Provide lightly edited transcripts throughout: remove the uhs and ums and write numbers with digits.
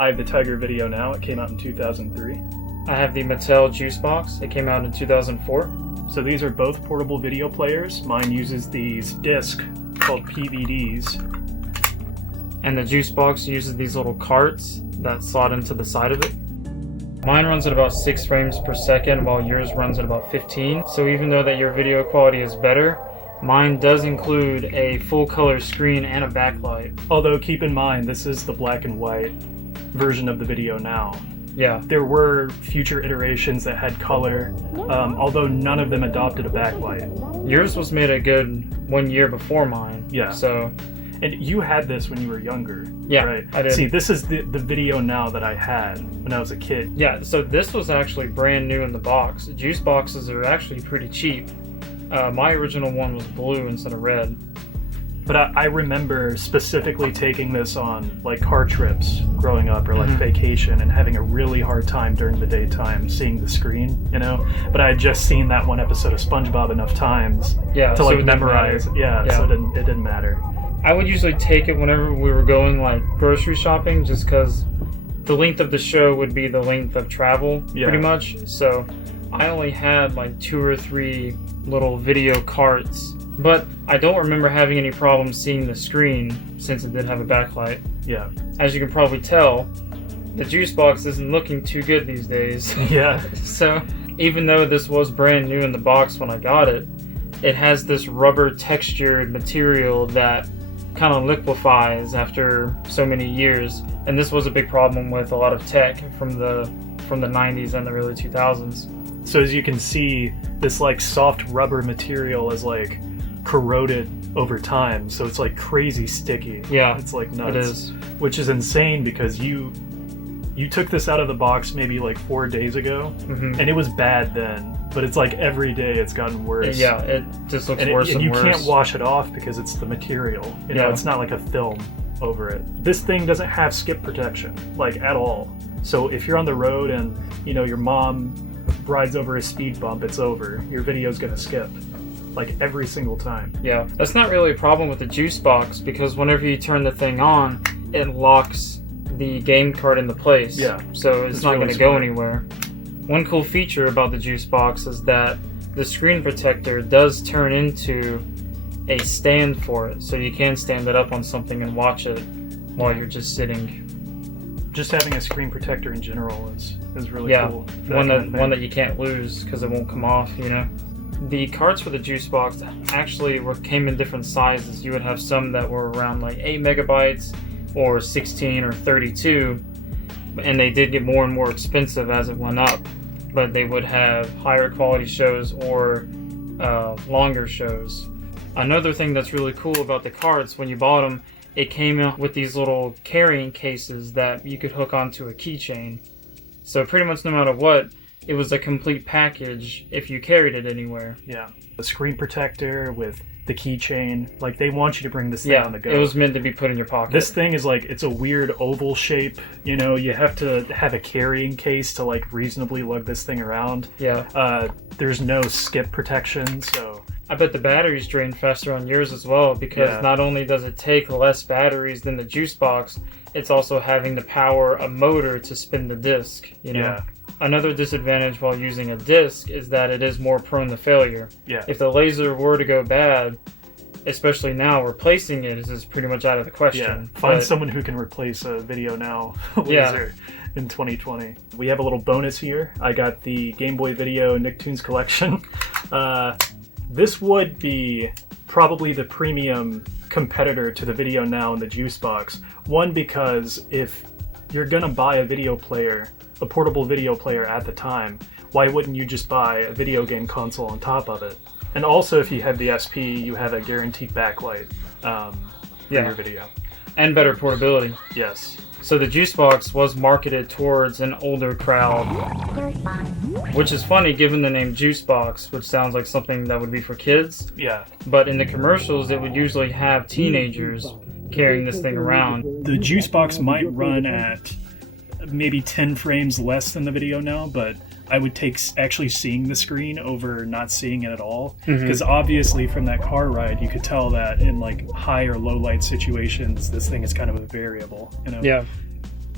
I have the Tiger VideoNow. It came out in 2003. I have the Mattel juicebox. It came out in 2004. So these are both portable video players. Mine uses these discs called PVDs. And the juicebox uses these little carts that slot into the side of it. Mine runs at about 6 frames per second, while yours runs at about 15. So even though that your video quality is better, mine does include a full color screen and a backlight. Although keep in mind, this is the black and white version of the VideoNow. Yeah. There were future iterations that had color, although none of them adopted a backlight. Yours was made a good 1 year before mine. Yeah. So. And you had this when you were younger. Yeah, right? I did. See, this is the VideoNow that I had when I was a kid. Yeah, so this was actually brand new in the box. Juice boxes are actually pretty cheap. My original one was blue instead of red. But I remember specifically taking this on like car trips growing up, or like vacation, and having a really hard time during the daytime seeing the screen, you know? But I had just seen that one episode of SpongeBob enough times to like memorize. Yeah, so it didn't matter. I would usually take it whenever we were going like grocery shopping, just because the length of the show would be the length of travel, pretty much. So I only had like 2 or 3 little video carts, but I don't remember having any problems seeing the screen since it did have a backlight. Yeah. As you can probably tell, the juice box isn't looking too good these days. Yeah. So even though this was brand new in the box when I got it, it has this rubber textured material that kind of liquefies after so many years, and this was a big problem with a lot of tech from the 90s and the early 2000s. So as you can see, this like soft rubber material is like corroded over time, so it's like crazy sticky. Yeah, it's like nuts. It is, which is insane because you took this out of the box maybe like 4 days ago, and it was bad then. But it's like every day it's gotten worse. Yeah, it just looks worse and worse. And you can't wash it off because it's the material. You know, it's not like a film over it. This thing doesn't have skip protection, like at all. So if you're on the road and, you know, your mom rides over a speed bump, it's over. Your video's gonna skip, like every single time. Yeah, that's not really a problem with the juice box, because whenever you turn the thing on, it locks the game card into place. Yeah. So it's not gonna go anywhere. One cool feature about the juice box is that the screen protector does turn into a stand for it, so you can stand it up on something and watch it while you're just sitting. Just having a screen protector in general is really cool. One that you can't lose because it won't come off, you know. The cards for the juice box actually came in different sizes. You would have some that were around like 8 megabytes or 16 or 32, and they did get more and more expensive as it went up. But they would have higher quality shows or longer shows. Another thing that's really cool about the carts, when you bought them, it came out with these little carrying cases that you could hook onto a keychain. So pretty much no matter what, it was a complete package if you carried it anywhere. Yeah. The screen protector with the keychain, like they want you to bring this thing on the go. It was meant to be put in your pocket. This thing is like, it's a weird oval shape, you know, you have to have a carrying case to like reasonably lug this thing around. Yeah. There's no skip protection, so I bet the batteries drain faster on yours as well, because not only does it take less batteries than the juice box, it's also having to power a motor to spin the disc, you know. Yeah. Another disadvantage while using a disc is that it is more prone to failure. Yeah. If the laser were to go bad, especially now, replacing it is pretty much out of the question. Yeah. Find someone who can replace a VideoNow laser in 2020. We have a little bonus here. I got the GameBoy Video Nicktoons collection. This would be probably the premium competitor to the VideoNow and the juicebox. One, because if you're gonna buy a video player, a portable video player at the time, why wouldn't you just buy a video game console on top of it? And also, if you have the SP, you have a guaranteed backlight for your video. And better portability. Yes. So the juicebox was marketed towards an older crowd, which is funny given the name juicebox, which sounds like something that would be for kids. Yeah. But in the commercials, it would usually have teenagers carrying this thing around. The juicebox might run at maybe 10 frames less than the VideoNow, but I would take actually seeing the screen over not seeing it at all, because obviously from that car ride you could tell that in like high or low light situations this thing is kind of a variable, you know. Yeah.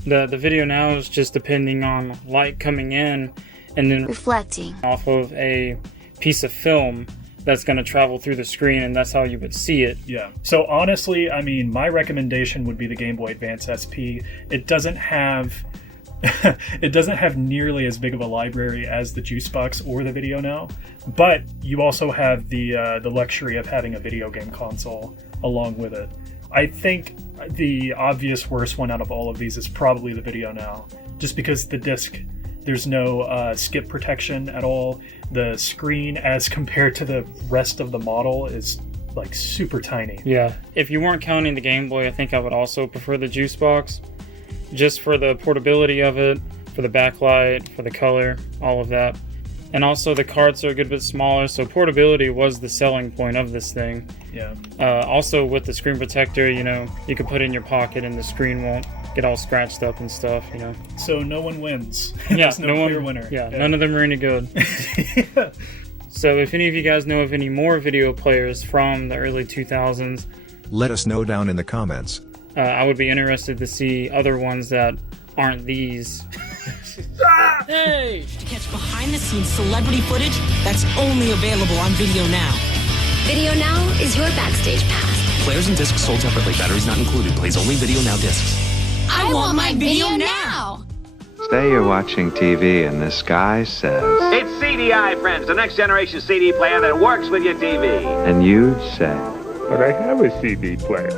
The video now is just depending on light coming in and then reflecting off of a piece of film that's going to travel through the screen, and that's how you would see it. Yeah. So honestly, I mean, my recommendation would be the Game Boy Advance SP. It doesn't have nearly as big of a library as the juicebox or the VideoNow, but you also have the luxury of having a video game console along with it. I think the obvious worst one out of all of these is probably the VideoNow, just because the disc, there's no skip protection at all. The screen, as compared to the rest of the model, is like super tiny. Yeah. If you weren't counting the Game Boy, I think I would also prefer the juicebox, just for the portability of it, for the backlight, for the color, all of that. And also the cards are a good bit smaller, so portability was the selling point of this thing. Yeah. Also with the screen protector, you know, you can put it in your pocket and the screen won't get all scratched up and stuff, you know. So no one wins. Yeah, There's no clear winner. Yeah, none of them are any good. Yeah. So if any of you guys know of any more video players from the early 2000s, let us know down in the comments. I would be interested to see other ones that aren't these. Hey! To catch behind-the-scenes celebrity footage that's only available on VideoNow. VideoNow is your backstage pass. Players and discs sold separately. Batteries not included. Plays only VideoNow discs. I want my VideoNow! Say you're watching TV and this guy says... It's CDI, friends, the next generation CD player that works with your TV. And you say... But I have a CD player.